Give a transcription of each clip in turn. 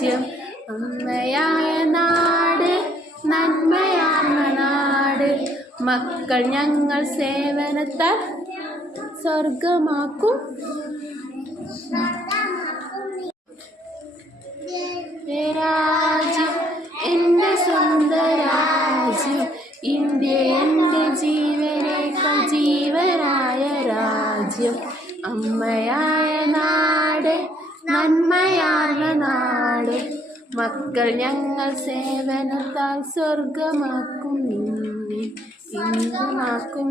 രാജ്യം അമ്മയായ നാട് നന്മയാർന്ന നാട് മക്കൾ ഞങ്ങൾ സേവനത്താൽ സ്വർഗമാക്കും രാജ്യം എൻ്റെ സ്വന്തം രാജ്യം ഇന്ത്യ എൻ്റെ ജീവനേക്കാൾ ജീവനായ രാജ്യം അമ്മയായ നാട് നന്മയാർന്ന നാട് മക്കൾ ഞങ്ങൾ സേവനത്താൽ സ്വർഗമാക്കും നിന്നെ ഇന്നുമാക്കും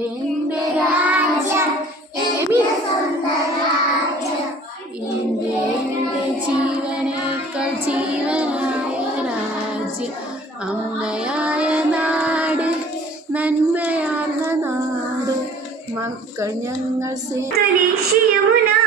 എൻ്റെ രാജ്യം ഇന്ത്യ എൻ്റെ ജീവനേക്കാൾ ജീവനായ രാജ്യം അമ്മയായ നാട് നന്മയാർന്ന നാട് മക്കൾ ഞങ്ങൾ യമുന